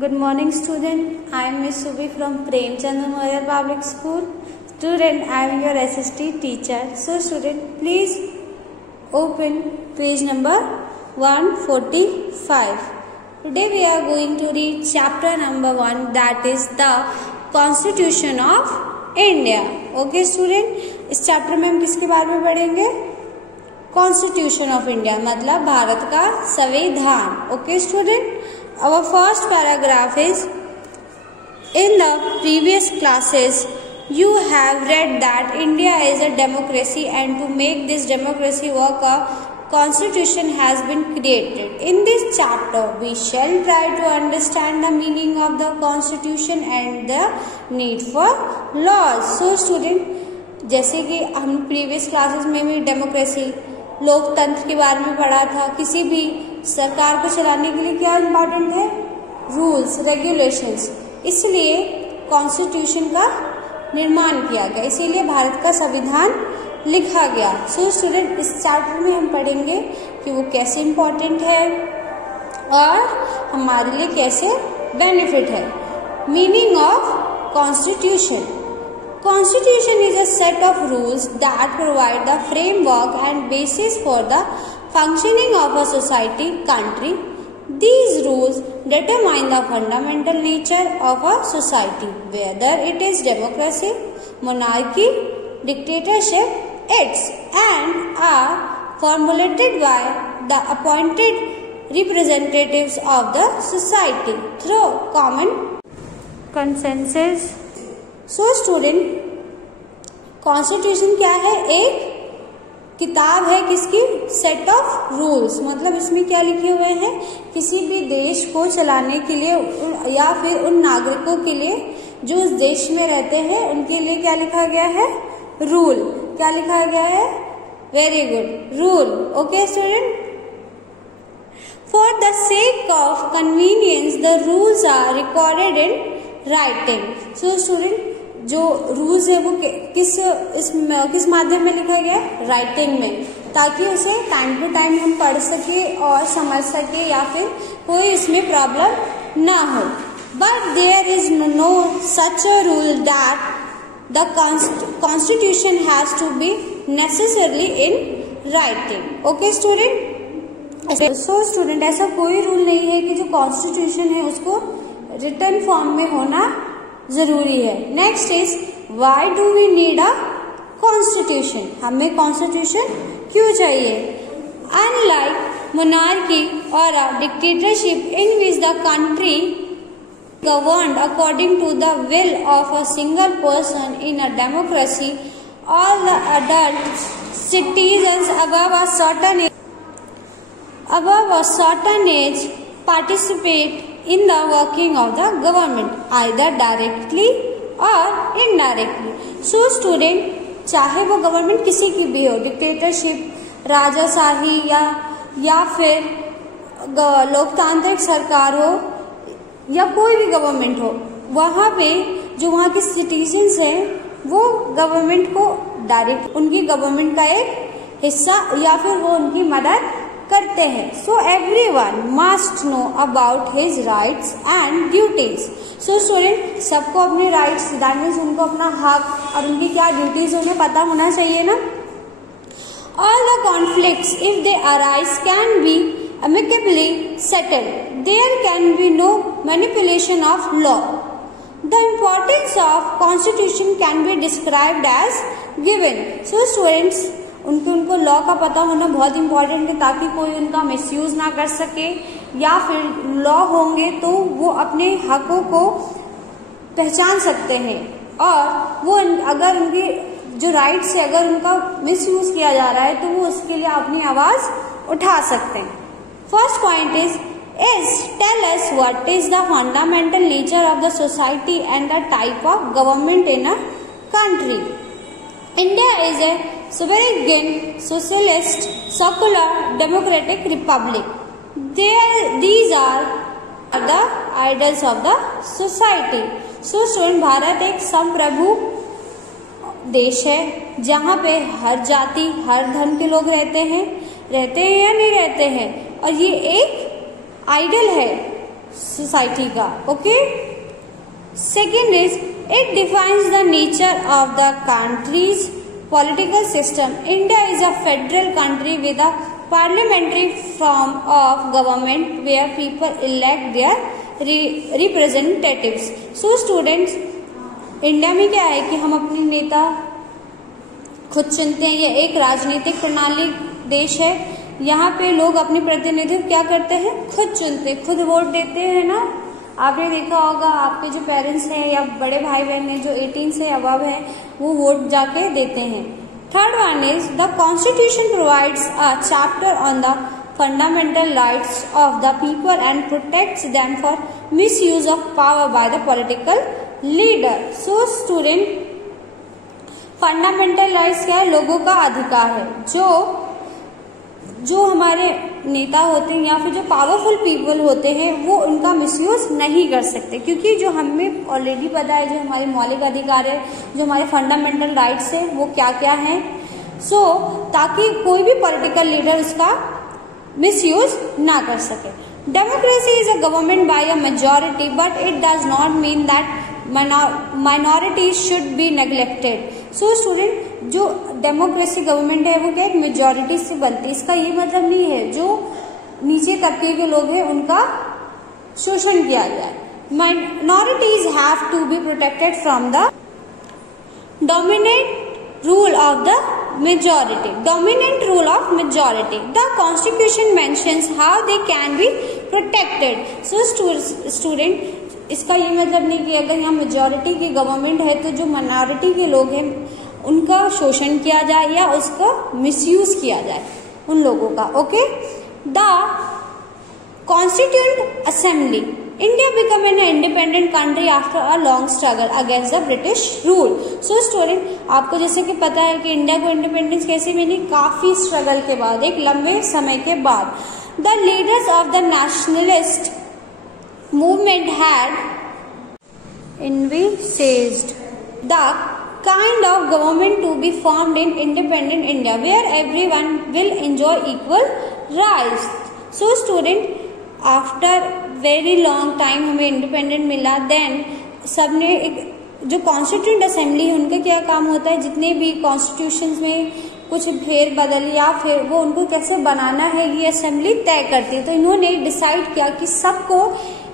Good morning, student. I am Miss Subi from Premchand Memorial Public School. Student, I am your SST teacher. So, student, please open page number 145. Today we are going to read chapter number 1, that is the Constitution of India. Okay, student. इस chapter में हम किसके बारे में पढ़ेंगे? Constitution of India, मतलब भारत का संविधान. Okay student, our first paragraph is, in the previous classes you have read that India is a democracy and to make this democracy work a constitution has been created. In this chapter we shall try to understand the meaning of the constitution and the need for laws. So student, जैसे कि हम previous classes में भी democracy, लोकतंत्र के बारे में पढ़ा था. किसी भी सरकार को चलाने के लिए क्या इम्पोर्टेंट है? Rules, regulations. इसलिए कॉन्स्टिट्यूशन का निर्माण किया गया, इसीलिए भारत का संविधान लिखा गया. सो स्टूडेंट, इस चैप्टर में हम पढ़ेंगे कि वो कैसे इम्पोर्टेंट है और हमारे लिए कैसे बेनिफिट है. Meaning of constitution. Constitution is a set of rules that provide the framework and basis for the functioning of a society, country. These rules determine the fundamental nature of a society, whether it is democracy, monarchy, dictatorship, and are formulated by the appointed representatives of the society through common consensus. So student, constitution क्या है? एक किताब है किसकी? Set of rules. मतलब इसमें क्या लिखे हुए हैं? किसी भी देश को चलाने के लिए या फिर उन नागरिकों के लिए जो उस देश में रहते हैं उनके लिए क्या लिखा गया है? रूल. क्या लिखा गया है? Very good, rule. Okay student, for the sake of convenience the rules are recorded in writing. So student, जो रूल्स है वो किस माध्यम में लिखा गया है? राइटिंग में, ताकि उसे टाइम टू टाइम हम पढ़ सके और समझ सके या फिर कोई इसमें प्रॉब्लम ना हो. But there is no such a rule that the constitution has to be necessarily in writing. Okay student. So student, ऐसा कोई रूल नहीं है कि जो कॉन्स्टिट्यूशन है उसको रिटन फॉर्म में होना जरूरी है. Next is, why do we need a constitution? हमें कॉन्स्टिट्यूशन क्यों चाहिए? अनलाइक मोनार्की और a dictatorship in which the country governed according to the will of a single person, in a democracy all the adult citizens above a certain age participate in the working of the government, either directly or indirectly. So student, चाहे वो government किसी की भी हो, dictatorship, राजाशाही या फिर लोकतांत्रिक सरकार हो या कोई भी गवर्नमेंट हो, वहाँ पे जो वहाँ के सिटीजन्स हैं वो गवर्नमेंट को डायरेक्ट उनकी गवर्नमेंट का एक हिस्सा या फिर वो उनकी मदद करते हैं. So everyone must know about his rights and duties. So student, सबको अपने राइट्स, दैट मीन्स उनको अपना हक और उनकी क्या ड्यूटीज उन्हें पता होना चाहिए ना. All the conflicts if they arise can be amicably settled. There can be no manipulation of law. The importance of constitution can be described as given. So students, उनको लॉ का पता होना बहुत इम्पोर्टेंट है, ताकि कोई उनका मिसयूज ना कर सके, या फिर लॉ होंगे तो वो अपने हकों को पहचान सकते हैं, और वो अगर उनकी जो राइट्स है अगर उनका मिसयूज किया जा रहा है तो वो उसके लिए अपनी आवाज उठा सकते हैं. First point is tell us what is the fundamental nature of the society and the type of government in a country. India is a sovereign, socialist, secular, democratic republic. These are the ideals of the society. So student, Bharat एक संप्रभु देश है जहाँ पे हर जाति, हर धर्म के लोग रहते हैं या नहीं रहते हैं, और ये एक आइडल है, सोसाइटी का। Okay, second is it defines the nature of the country's political system. India is a federal country with a parliamentary form of government where people elect their representatives. So students, India में क्या है कि हम अपने नेता खुद चुनते हैं। ये एक राजनीतिक प्रणाली देश है। यहाँ पे लोग अपने प्रतिनिधित्व क्या करते हैं, खुद चुनते, खुद वोट देते हैं ना। आपने देखा होगा आपके जो पेरेंट्स हैं या बड़े भाई बहन हैं जो 18 से अबव है वो वोट जाके देते हैं। Third one is the constitution provides a chapter on the fundamental rights of the people and protects them for misuse of power by the political leader. So student, fundamental rights क्या है, लोगों का अधिकार है। जो हमारे नेता होते हैं या फिर जो पावरफुल पीपल होते हैं वो उनका मिसयूज नहीं कर सकते, क्योंकि जो हमें ऑलरेडी पता है जो हमारे मौलिक अधिकार है, जो हमारे फंडामेंटल राइट्स है वो क्या क्या हैं। सो ताकि कोई भी पॉलिटिकल लीडर उसका मिसयूज ना कर सके। Democracy is a government by a majority but it does not mean that minorities should be neglected. So student, जो डेमोक्रेसी गवर्नमेंट है वो क्या एक मेजॉरिटी से बनती है। इसका ये मतलब नहीं है जो नीचे तबके के लोग हैं उनका शोषण किया गया है। Minorities have to be protected from the dominant rule of the majority. Dominant rule of majority. The constitution mentions how they can be protected. So student, इसका ये मतलब नहीं कि अगर यहाँ मेजॉरिटी की गवर्नमेंट है तो जो माइनॉरिटी के लोग हैं उनका शोषण किया जाए या उसको मिसयूज किया जाए उन लोगों का। Okay, the constituent assembly. India become an independent country after a long struggle against the British rule. So student, आपको जैसे कि पता है कि इंडिया को इंडिपेंडेंस कैसे मिली, काफी स्ट्रगल के बाद, एक लंबे समय के बाद। The leaders of the nationalist movement had envisaged the kind of government to be formed in independent India where everyone will enjoy equal rights. So student, after very long time हमें independent मिला, then सबने एक जो constituent assembly है उनका क्या काम होता है, जितने भी कॉन्स्टिट्यूशंस में कुछ फेर बदल या फिर वो उनको कैसे बनाना है ये असेंबली तय करती है। तो इन्होंने डिसाइड किया कि सबको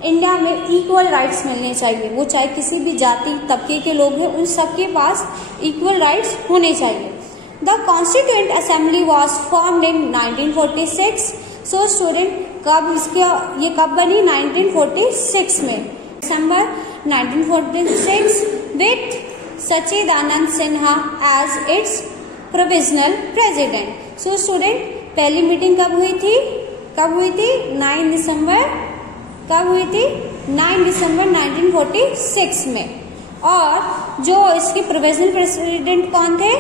इंडिया में इक्वल राइट्स मिलने चाहिए, वो चाहे किसी भी जाति तबके के लोग हैं उन सबके पास इक्वल राइट्स होने चाहिए। The constituent assembly was formed in 1946। So student, कब इसका ये कब बनी, 1946 में, December 1946 with Sachchidanand Sinha as its provisional president. So student, पहली मीटिंग कब हुई थी, 9 दिसंबर, कब हुई थी, 9 दिसंबर 1946 में। और जो इसके प्रोविजनल प्रेसिडेंट कौन थे,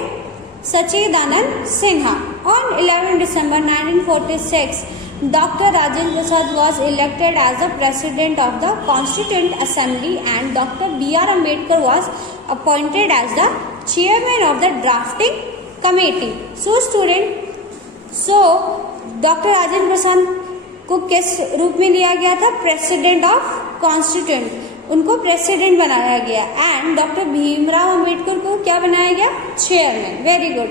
Sachchidanand Sinha. On 11 December 1946 Dr. Rajendra Prasad was elected as the president of the Constituent Assembly and Dr. B.R. Ambedkar was appointed as the chairman of the drafting committee. So student, Dr. Rajendra Prasad को किस रूप में लिया गया था, president of constituent, उनको president बनाया गया। एंड डॉक्टर भीमराव अंबेडकर को क्या बनाया गया, chairman. Very good.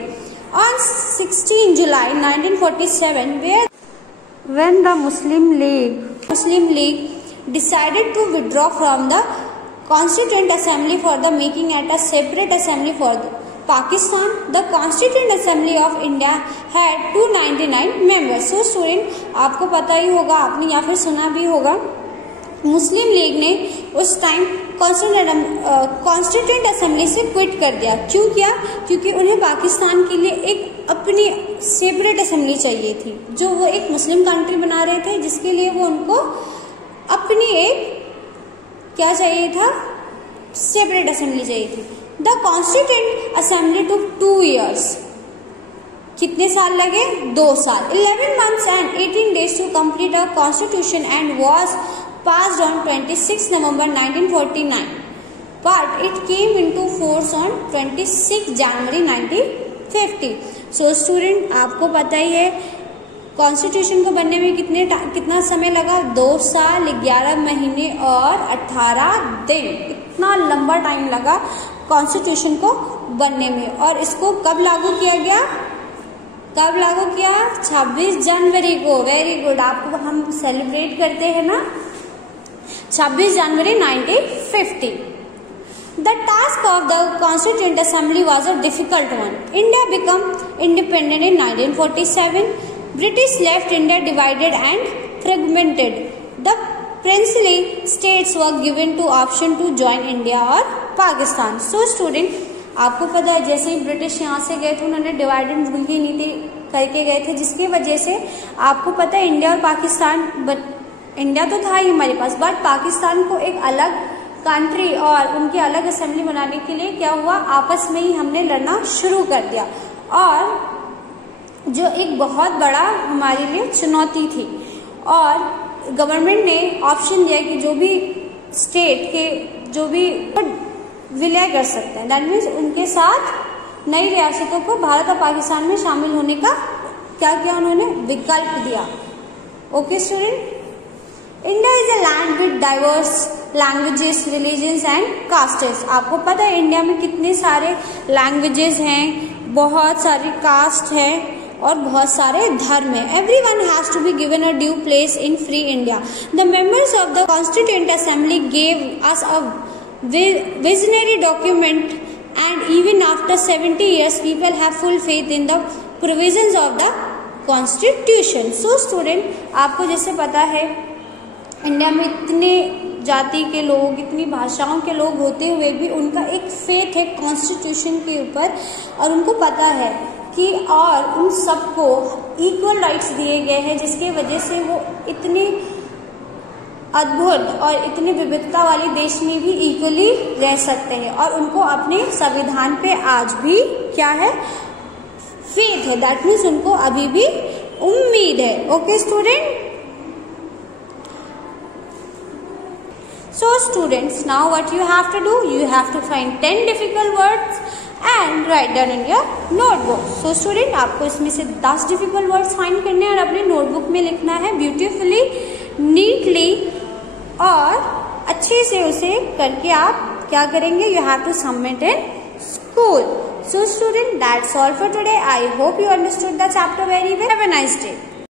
On 16 July 1947 when the Muslim League decided to withdraw from the Constituent Assembly for the making at a separate assembly for Pakistan, the Constituent Assembly of India had 299 members. So student, आपको पता ही होगा, आपने या फिर सुना भी होगा, मुस्लिम league ने उस टाइम कॉन्स्टिट्यूएंट असेंबली से क्विट कर दिया। क्यों किया, क्योंकि उन्हें पाकिस्तान के लिए एक अपनी सेपरेट असेंबली चाहिए थी, जो वो एक मुस्लिम कंट्री बना रहे थे, जिसके लिए वो उनको अपनी एक क्या चाहिए था, सेपरेट असेंबली चाहिए थी। The constituent assembly took 2 years। कितने साल लगे, 2 साल। 11 months and 18 days to complete a constitution and was passed on 26 November 1949, but it came into force on 26 January 1950. So student, आपको पता ही है कॉन्स्टिट्यूशन को बनने में कितना समय लगा? 2 साल 11 महीने और 18 दिन। इतना लंबा टाइम लगा कॉन्स्टिट्यूशन को बनने में। और इसको कब लागू किया गया? कब लागू किया? 26 जनवरी को। वेरी गुड, आपको हम सेलिब्रेट करते हैं ना 26 जनवरी 1950। The task of the Constituent Assembly was a difficult one. India became independent in 1947. British left India divided and fragmented. The princely states were given two option to join India or Pakistan. So student, आपको पता है जैसे ही British यहाँ से गए थे उन्होंने divide and rule की नीति करके गए थे, जिसकी वजह से आपको पता है इंडिया और पाकिस्तान, इंडिया तो था ही हमारे पास, बट पाकिस्तान को एक अलग कंट्री और उनकी अलग असेंबली बनाने के लिए क्या हुआ, आपस में ही हमने लड़ना शुरू कर दिया। और जो एक बहुत बड़ा हमारे लिए चुनौती थी, और गवर्नमेंट ने ऑप्शन दिया कि जो भी स्टेट के जो भी विलय कर सकते हैं, दैट मीन्स उनके साथ नई रियासतों को भारत और पाकिस्तान में शामिल होने का क्या किया, उन्होंने विकल्प दिया। Okay student, India is a land with diverse languages, religions and castes. आपको पता है इंडिया में कितने सारे लैंग्वेजेस हैं, बहुत सारी कास्ट है और बहुत सारे धर्म है। Everyone has to be given a due place in free India. The members of the constituent assembly gave us a visionary document, and even after 70 years people have full faith in the provisions of the constitution. So student, आपको जैसे पता है India में इतने जाति के लोग, इतनी भाषाओं के लोग होते हुए भी उनका एक फेथ है कॉन्स्टिट्यूशन के ऊपर, और उनको पता है कि और उन सबको इक्वल राइट्स दिए गए हैं, जिसकी वजह से वो इतनी अद्भुत और इतनी विविधता वाली देश में भी इक्वली रह सकते हैं, और उनको अपने संविधान पे आज भी क्या है, फेथ है। दैट मीन्स उनको अभी भी उम्मीद है। Okay student, so students, now what you have to do, you have to find 10 difficult words and write down in your notebook. So student, आपको इसमें से 10 डिफिकल्ट वर्ड्स फाइंड करने हैं और अपने नोटबुक में लिखना है ब्यूटीफुली, नीटली, और अच्छे से उसे करके आप क्या करेंगे, you have to submit in school. So student, that's all for today. I hope you understood the chapter very well. Have a nice day.